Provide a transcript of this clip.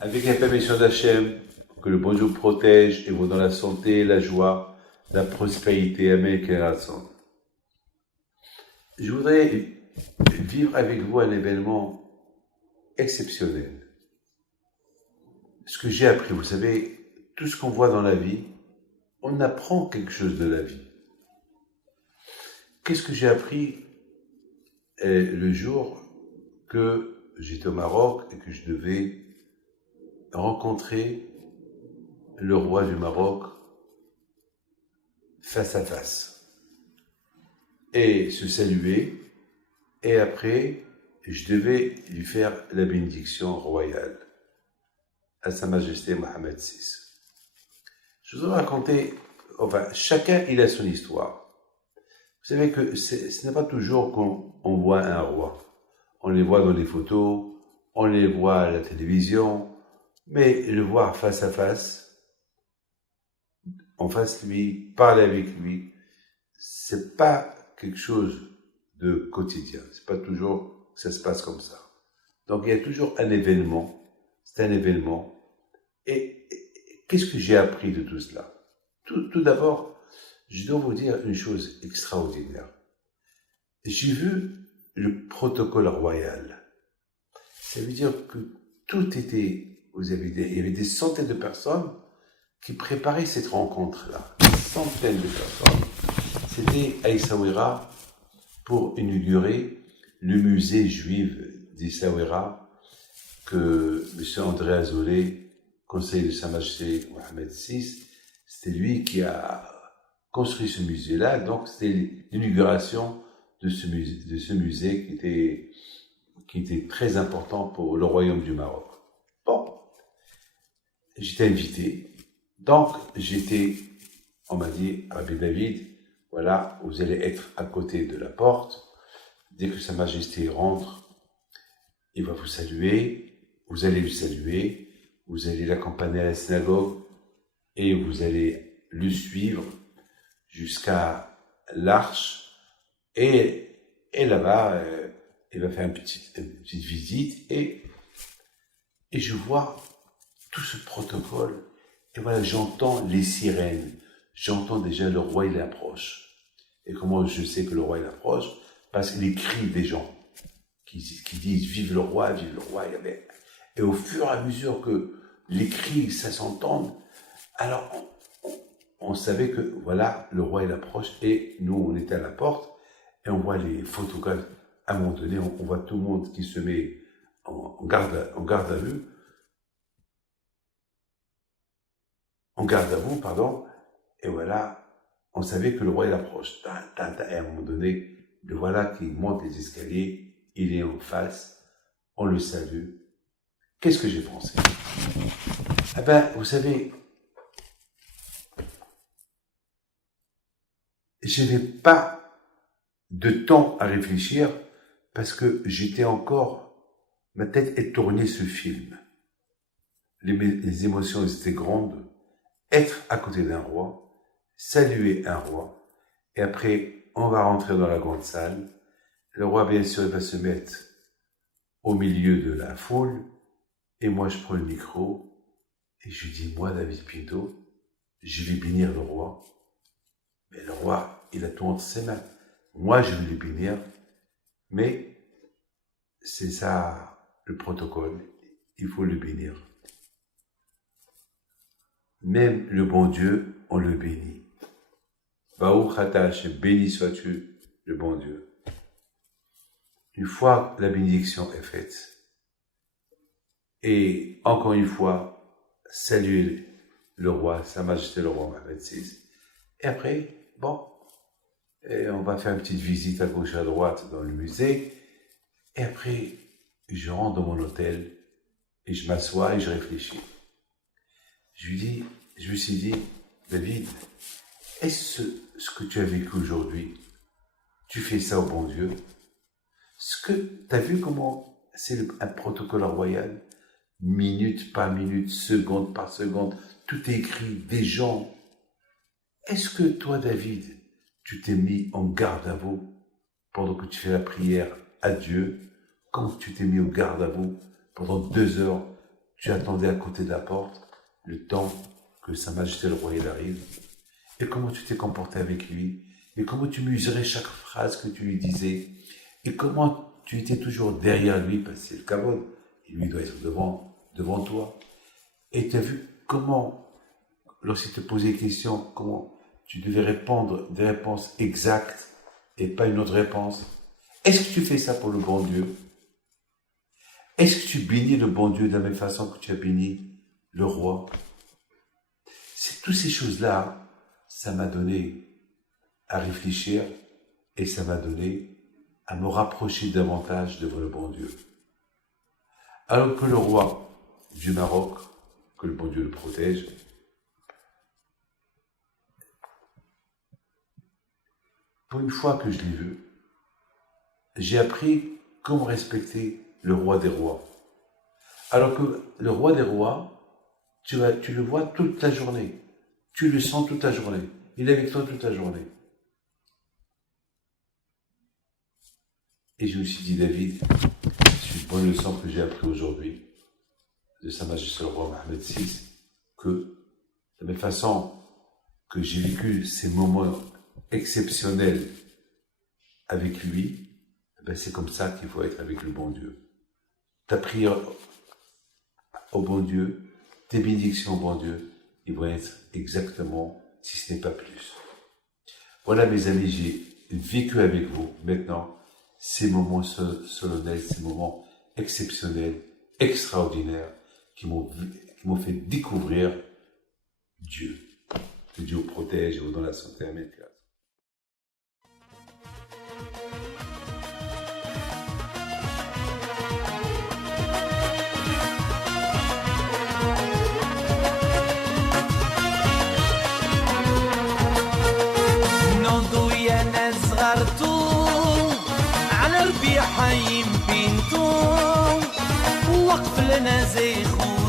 Avec la permission d'Hachem, que le bon Dieu vous protège et vous dans la santé, la joie, la prospérité. Amen. Je voudrais vivre avec vous un événement exceptionnel. Ce que j'ai appris, vous savez, tout ce qu'on voit dans la vie, on apprend quelque chose de la vie. Qu'est-ce que j'ai appris le jour que j'étais au Maroc et que je devais rencontrer le roi du Maroc face à face et se saluer, et après je devais lui faire la bénédiction royale à Sa Majesté Mohammed VI. Je vous ai raconté, chacun il a son histoire. Vous savez que ce n'est pas toujours qu'on voit un roi. On les voit dans les photos, on les voit à la télévision, mais le voir face à face, en face de lui, parler avec lui, c'est pas quelque chose de quotidien. C'est pas toujours que ça se passe comme ça. Donc il y a toujours un événement. C'est un événement. Et qu'est-ce que j'ai appris de tout cela? Tout d'abord, je dois vous dire une chose extraordinaire. J'ai vu le protocole royal. Ça veut dire que tout était... il y avait des centaines de personnes qui préparaient cette rencontre-là. Des centaines de personnes. C'était à Essaouira pour inaugurer le musée juif d'Essaouira que M. André Azoulay, conseiller de Sa Majesté Mohammed VI, c'était lui qui a construit ce musée-là. Donc c'était l'inauguration de ce musée qui était très important pour le royaume du Maroc. Bon, j'étais invité, donc on m'a dit, Rabbi David, voilà, vous allez être à côté de la porte, dès que Sa Majesté rentre, il va vous saluer, vous allez le saluer, vous allez l'accompagner à la synagogue, et vous allez le suivre jusqu'à l'arche, et là-bas, il va faire une petite visite, et je vois tout ce protocole, et voilà, j'entends les sirènes, j'entends déjà le roi, il approche. Et comment je sais que le roi, il approche? Parce que les cris des gens qui disent « Vive le roi », et au fur et à mesure que les cris, ça s'entend, alors on savait que, voilà, le roi, il approche, et nous, on était à la porte, et on voit les photographes. À un moment donné, on voit tout le monde qui se met en garde à vue, et voilà, on savait que le roi il approche. Et à un moment donné, le voilà qui monte les escaliers, il est en face, on le salue. Qu'est-ce que j'ai pensé? Vous savez, je n'avais pas de temps à réfléchir parce que j'étais encore, ma tête est tournée ce film. Les émotions étaient grandes. Être à côté d'un roi, saluer un roi, et après, on va rentrer dans la grande salle. Le roi, bien sûr, il va se mettre au milieu de la foule, et moi, je prends le micro, et je dis, moi, David Pinto, je vais bénir le roi. Mais le roi, il a tout entre ses mains. Moi, je vais le bénir, mais c'est ça, le protocole, il faut le bénir. Même le bon Dieu, on le bénit. Baruch Ata Hashem, béni sois-tu, le bon Dieu. Une fois la bénédiction est faite, et encore une fois, saluer le roi, Sa Majesté le roi Mohammed VI. Et après, on va faire une petite visite à gauche et à droite dans le musée. Et après, je rentre dans mon hôtel, et je m'assois et je réfléchis. Je me suis dit, David, est-ce que tu as vécu aujourd'hui, tu fais ça au bon Dieu? Tu as vu comment c'est un protocole royal? Minute par minute, seconde par seconde, tout est écrit, des gens. Est-ce que toi, David, tu t'es mis en garde à vous pendant que tu fais la prière à Dieu? Quand tu t'es mis en garde à vous pendant 2 heures, tu attendais à côté de la porte le temps que Sa Majesté le Royal arrive? Et comment tu t'es comporté avec lui? Et comment tu mesurais chaque phrase que tu lui disais? Et comment tu étais toujours derrière lui, parce que c'est le kavod, et lui doit être devant toi. Et tu as vu comment, lorsqu'il te posait des questions, comment tu devais répondre des réponses exactes et pas une autre réponse. Est-ce que tu fais ça pour le bon Dieu? Est-ce que tu bénis le bon Dieu de la même façon que tu as béni le roi? C'est toutes ces choses-là, ça m'a donné à réfléchir et ça m'a donné à me rapprocher davantage devant le bon Dieu. Alors que le roi du Maroc, que le bon Dieu le protège, pour une fois que je l'ai vu, j'ai appris comment respecter le roi des rois. Alors que le roi des rois, tu le vois toute la journée. Tu le sens toute la journée. Il est avec toi toute la journée. Et je me suis dit, David, c'est une bonne leçon que j'ai appris aujourd'hui de Sa Majesté le roi Mohammed VI, que de la même façon que j'ai vécu ces moments exceptionnels avec lui, ben c'est comme ça qu'il faut être avec le bon Dieu. Ta prière au bon Dieu, tes bénédictions au bon Dieu, ils vont être exactement, si ce n'est pas plus. Voilà mes amis, j'ai vécu avec vous maintenant ces moments solennels, ces moments exceptionnels, extraordinaires, qui m'ont fait découvrir Dieu. Que Dieu vous protège et vous donne la santé. Amen. على ربيع حيم بنتو وقف لنا زي خو